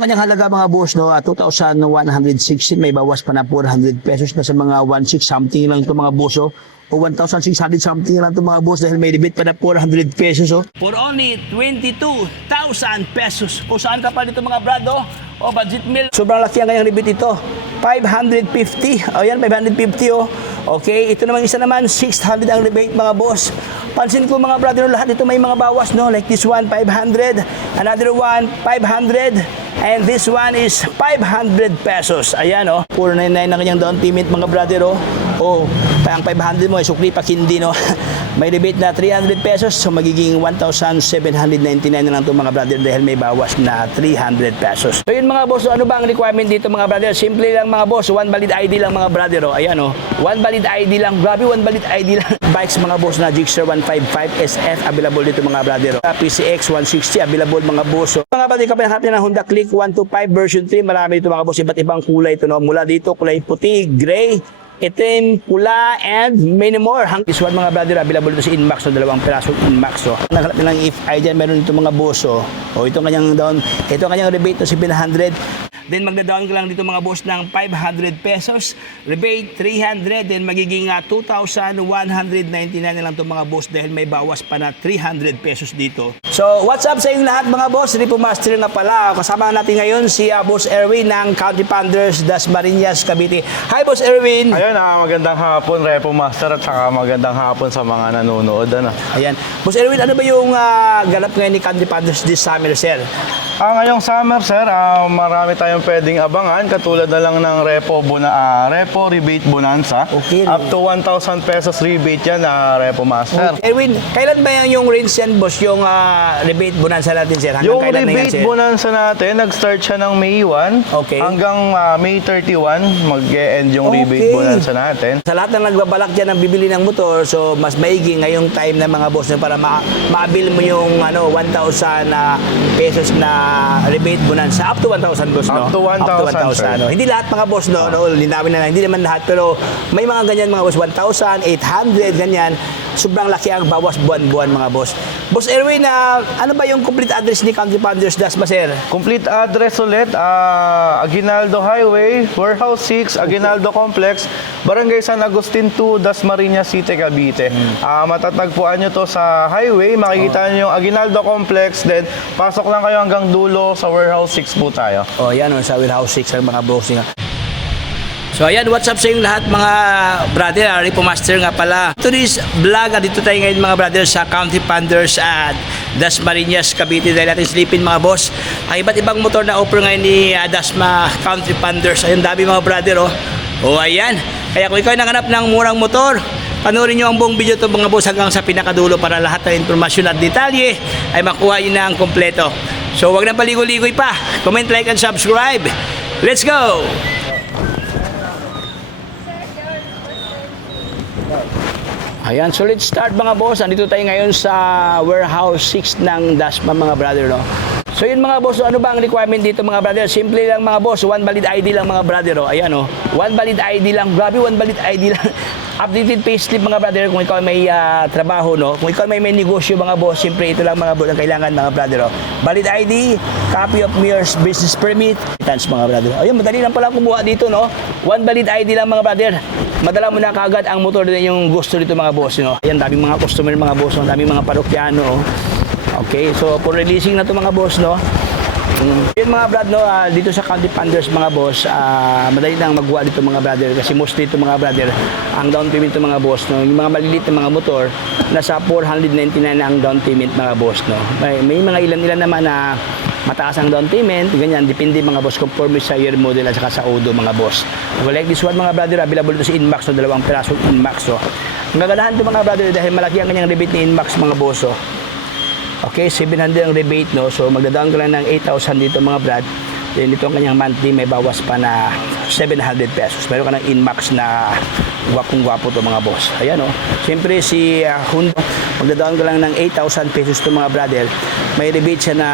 ang kanyang halaga mga boss, no, 2,116, may bawas pa na 400 pesos na sa mga 1,600 something lang ito mga boss, oh. O 1,600 something lang ito mga boss dahil may rebate pa na 400 pesos, oh. For only 22,000 pesos. Kung saan ka pa dito mga brado, o budget meal. Sobrang laki ang kanyang rebate ito. 550. O yan, 550, oh. Okay, ito naman isa naman, 600 ang rebate mga boss. Pansin ko mga brother, lahat ito may mga bawas, no? Like this one, 500. Another one, 500. And this one is 500 pesos. Ayan, oh. 499 ang kanyang down payment mga brother, oh. Oh, ang 500 mo ay sukli pa kindi, no? May rebate na 300 pesos, so magiging 1,799 na lang ito mga brother dahil may bawas na 300 pesos. So yun mga boss, ano ba ang requirement dito mga brother? Simple lang mga boss, one valid ID lang mga brother, oh. Ayan, oh. One valid ID lang. Grabe, one valid ID lang. Bikes mga boss na Gixxer 155 SF available dito mga brother, oh. PCX 160 available mga boss, oh. Mga brother, kapag nahanap niya ng Honda Click 125 version 3, marami dito mga boss, iba't ibang kulay ito, no? Mula dito kulay puti, gray, itim, pula, and many more. This one mga brother, available ito sa Inmax, so dalawang piraso Inmax, so. Naghanap na lang if I dyan, meron ito mga boss, oh. O ito kanyang down, ito kanyang rebate na 700. Then magda-down ka lang dito mga boss ng 500 pesos. Rebate 300, then magiging 2,199 na lang ito mga boss dahil may bawas pa na 300 pesos dito. So what's up sa inyong lahat mga boss? Repo Master nga pala. Kasama natin ngayon si Boss Erwin ng Country Panders, Dasmariñas, Cavite. Hi Boss Erwin! Ayun, magandang hapon Repo Master at saka magandang hapon sa mga nanonood. Ano? Ayan. Boss Erwin, ano ba yung ganap ngayon ni Country Panders this summer, sir? Ngayong summer, sir, marami tayong pwedeng abangan katulad na lang ng Repo Rebate Bonanza. Okay. Up to 1,000 pesos rebate yan, Repo Master. Okay. Erwin, kailan ba yung range yan, boss, yung rebate bonanza natin, sir? Hanggang Yung kailan na yan, rebate sir? bonanza natin, nag-start siya ng May 1 Okay. hanggang May 31, mag-e-end yung rebate Okay. bonanza natin. Sa lahat ng nagbabalak dyan ng bibili ng motor, so mas maigi ngayong time na mga boss na para ma-avail mo yung 1,000 pesos na rebate bonanza. Up to 1,000 boss, no? Up to 1,000, sir. no? Hindi lahat mga boss, no? Linawin na lang. Hindi naman lahat, pero may mga ganyan mga boss. 1,000, 800, ganyan. Sobrang laki ang bawas buwan-buwan mga boss. Boss Erwin, ano ba yung complete address ni Country Panders Dasma, sir? Complete address ulit, Aguinaldo Highway, Warehouse 6, Aguinaldo Complex, Barangay San Agustin 2, Dasmariñas City, Cavite. Matatagpuan nyo to sa highway, makikita nyo yung Aguinaldo Complex, then pasok lang kayo hanggang dulo sa Warehouse 6 po tayo. Oh, yan sa Warehouse 6 ang mga boss niya. So ayan, what's up sa inyong lahat mga brother, Repo Master nga pala. Today's vlog, dito tayo ngayon mga brother sa Country Panders at Dasmariñas, Cavite. Dahil natin silipin mga boss, ang iba't ibang motor na offer ngayon ni Dasma Country Panders. Ayun, dami mga brother, oh. O ayan, kaya kung ikaw naghanap ng murang motor, panoorin nyo ang buong video ito mga boss hanggang sa pinakadulo para lahat ng informasyon at detalye ay makuha yun na ang kompleto. So wag na paligoy-ligoy pa, comment, like, and subscribe. Let's go! Ayan, so let's start mga boss. Andito tayo ngayon sa Warehouse 6 ng Dasma mga brother, no? So yun mga boss, ano ba ang requirement dito mga brother? Simple lang mga boss, one valid ID lang mga brother, oh. Ayan, oh. One valid ID lang. Grabe, one valid ID lang. Updated payslip mga brother kung ikaw may trabaho, no? Kung ikaw may negosyo mga boss, siyempre ito lang mga boss ang kailangan mga brother, oh. Valid ID, copy of mayor's business permit, thanks mga brother. Ayun, madali lang pala kumuha dito, no? One valid ID lang mga brother. Madala mo na kagad ang motor din yung gusto dito mga boss, no? Ayan, daming mga customer mga boss, no? Daming mga parokyano, oh. Okay, so for releasing na to mga boss, no? Yun mga brad, no, dito sa Country Panders mga boss, madali nang magawa dito mga brother kasi mostly dito mga brother, ang down payment to mga boss, no, yung mga maliliit na mga motor, nasa 499 na ang down payment mga boss, no. May mga ilan-ilan naman na mataas ang down payment, ganyan, depende mga boss, conforme sa year model at saka sa Odo mga boss. Like this one mga brother, available ito sa Inmax, so dalawang piraso Inmax, so. Ang gaganahan ito mga brother dahil malaki ang kanyang rebate ni Inmax mga boss, so. Okay, 700 ang rebate, no? So magda-down ka lang ng 8,000 dito mga brad. Then ito ang kanyang monthly, may bawas pa na 700 pesos. Meron ka ng Inmax na gwapong-gwapo to mga boss. Ayan, oh. Siyempre si Honda, magda-down ka lang ng 8,000 pesos to mga brother. May rebate siya na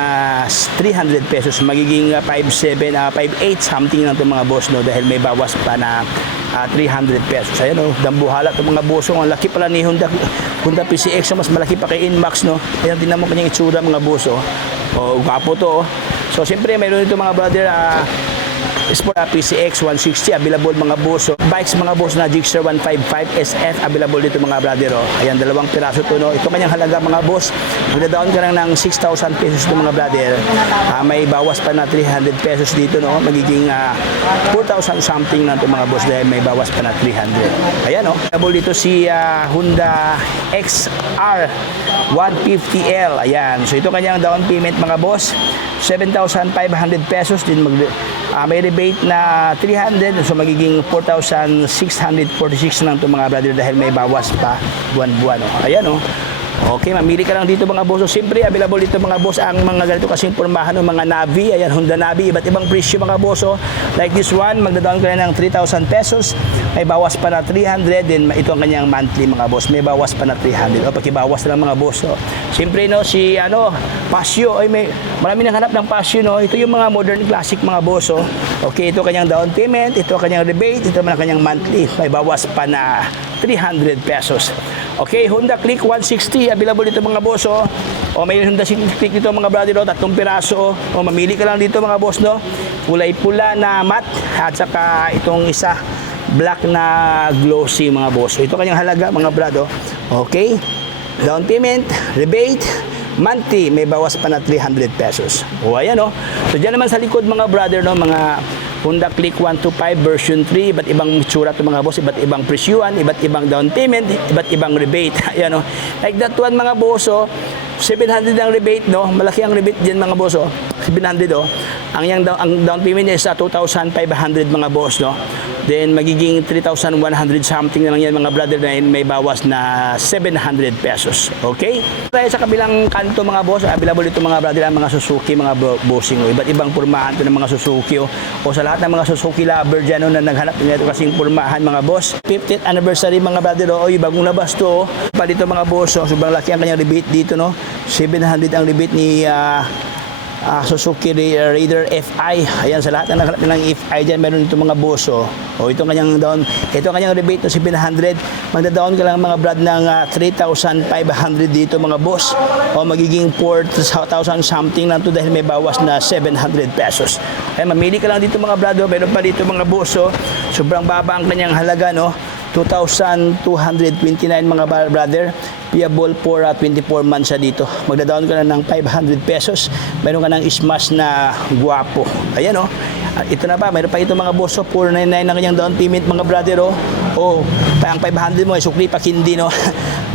300 pesos. Magiging 5,700, 5,800 something lang to mga boss, no? Dahil may bawas pa na 300 pesos. Ayan, oh. Dambuhala to mga boss. Ang laki pala ni Honda PCX, mas malaki pa kay Inmax, no? Ayan, tingnan mo kanyang itsura mga boss, oh. Oh, gwapo to, oh. So siyempre mayroon dito mga brother Sport PCX 160 available mga boss. Bikes mga boss na Gixxer 155 SF available dito mga brother. Ayan, 2 piraso to no. Ito kanyang halaga mga boss. Magda-down ka lang ng 6,000 pesos to mga brother. May bawas pa na 300 pesos dito no. Magiging 4,000 something na to mga boss dahil may bawas pa na 300. Ayan no. Available dito si Honda XR 150L. Ayan. So ito kanyang down payment mga boss. 7,500 pesos din may rebate na 300 so magiging 4,646 lang to mga brother dahil may bawas pa buwan-buwan. Ayan oh. Okay, mamili ka lang dito mga boss. So, siyempre, available dito mga boss ang mga ganito kasing pormahan ng mga Navi. Ayan, Honda Navi. Iba't ibang presyo mga boss. Like this one, magda-down ka na ng 3,000 pesos. May bawas pa na 300. Then, ito ang kanyang monthly mga boss. May bawas pa na 300. O, pakibawas na lang mga boss. Siyempre, no, si, Pasio. Ay, marami nang hanap ng Pasio, no. Ito yung mga modern classic mga boss. Okay, ito kanyang down payment. Ito kanyang rebate. Ito naman ang kanyang monthly. May bawas pa na 300 pesos. Okay, Honda Click 160 available dito mga boss. May Honda Click dito mga brother, 3 piraso. Mamili ka lang dito mga boss no. Kulay pula na matte at saka itong isa black na glossy mga boss. Ito kanyang halaga mga brado. Okay. Down payment, rebate, monthly may bawas pa na 300 pesos. Ayan oh. So diyan naman sa likod mga brother no, mga Honda Click 125 version 3, iba't ibang itsura to mga boss, iba't ibang presyuan, iba't ibang down payment, iba't ibang rebate. Ayan o. Like that one mga boss, 700 ang rebate, no? Malaki ang rebate diyan mga boss, 700 ang down payment is 2,500 mga boss, no? Then magiging 3,100 something na lang yan mga brother dahil may bawas na 700 pesos. Okay? Tayo sa kabilang kanto mga boss, available dito mga brother ang mga Suzuki mga bossing. Iba't ibang pormahan to ng mga Suzuki o sa lahat ng mga Suzuki lover dyan na naghanap nito kasing pormahan mga boss. 50th anniversary mga brother bagong labas to. Pa dito mga boss, sobrang laki ang kanyang rebate dito no. 700 ang rebate ni Suzuki Raider FI. Ayan, sa lahat na naghanap ng FI dyan, meron dito mga boss. Itong kanyang down, ito ang kanyang rebate na 700. Magda-down ka lang mga brad ng 3,500 dito mga boss. Magiging 4,000 something lang to dahil may bawas na 700 pesos. Ayan, mamili ka lang dito mga brad. Meron pa dito mga boss. Sobrang baba ang kanyang halaga no. 2,229 mga brother. Payable for 24 months siya dito. Magda-down ka na ng 500 pesos. Meron ka ng smash na guwapo. Ayan oh. Ito na pa, meron pa ito mga boss. 499 ang kanyang down payment mga brother ang 500 mo ay sukli pa kindi no.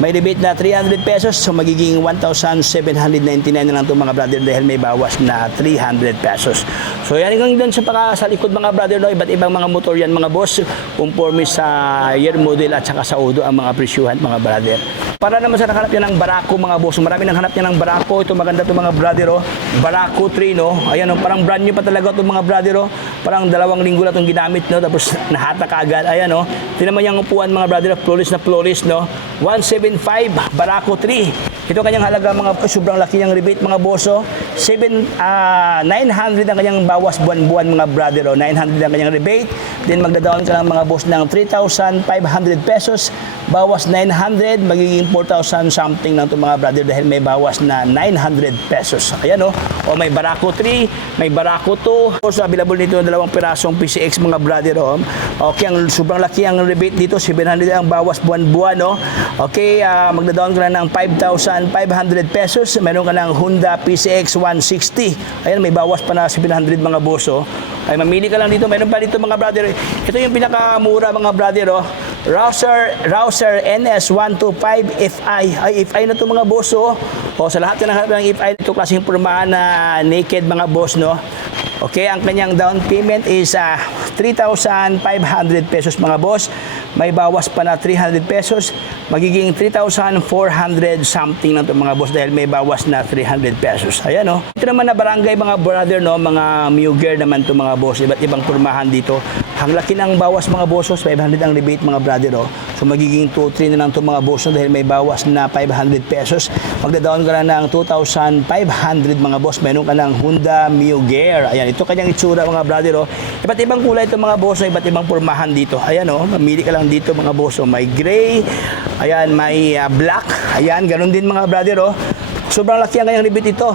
May rebate na 300 pesos so magiging 1,799 na lang ito mga brother dahil may bawas na 300 pesos. So yan hanggang doon sa likod mga brother no, iba't ibang mga motor yan mga boss, conforme sa year model at saka sa odo ang mga presyuhan mga brother. Para naman sa naghanap yan ng Barako mga boss, marami nang hanap yan ng Barako. Ito maganda ito mga brother Barako 3 no. Ayan parang brand new pa talaga ito mga brother Parang 2 linggo na itong ginamit no, tapos nahatak agad. Ayan Tinan mo yung upuan mga brother, flawless no. 175 Barako 3. Ito kanyang halaga mga sobrang laki ng rebate mga boss 900 ang kanyang bawas buwan-buwan mga brother 900 ang kanyang rebate. Then magda-down ka lang mga boss ng 3,500 pesos. Bawas 900, magiging 4,000 something lang ito mga brother dahil may bawas na 900 pesos. Ayan may Barako 3, may Barako 2. Also available nito 2 pirasong PCX mga brother Okay, ang sobrang laki ang rebate dito, 700 ang bawas buwan-buwan Okay, magda-down ka na ng 5,500 pesos. Meron ka ng Honda PCX 160. Ayan, may bawas pa na 700 mga boss Ay mamili ka lang dito. Meron pa dito mga brother. Ito yung pinakamura mga brother Rouser NS125 FI. Ay FI na to mga boss sa lahat na ng FI ito klaseng pormahan na naked mga boss no. Okay, ang kanyang down payment is 3,500 pesos mga boss. May bawas pa na 300 pesos. Magiging 3,400 something lang ito mga boss dahil may bawas na 300 pesos. Ayan Ito naman na barangay mga brother mga Muger naman ito mga boss. Iba't ibang pormahan dito. Ang laki ng bawas mga boss 500 ang rebate mga brother So magiging 2-3 na lang ito mga boss dahil may bawas na 500 pesos. Magda-down ka na ng 2,500 mga boss. Meron ka ng Honda Muger. Ayan, ito kanyang itsura mga brother Iba't ibang kulay ito mga boss iba't ibang pormahan dito. Ayan mamili ka lang dito mga boss may gray, ayan may black. Ayan, ganun din mga brother Sobrang laki ang kanyang rebate ito.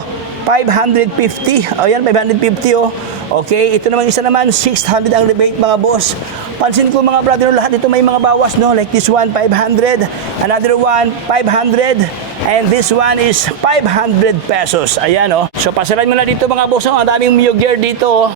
550. O yan, 550 oh. Okay, ito naman isa naman, 600 ang rebate mga boss. Pansin ko mga brother, lahat ito may mga bawas, no? Like this one, 500. Another one, 500. And this one is 500 pesos. Ayan, oh. So, pasiran mo na dito mga boss. Oh. Ang daming Mio gear dito, oh.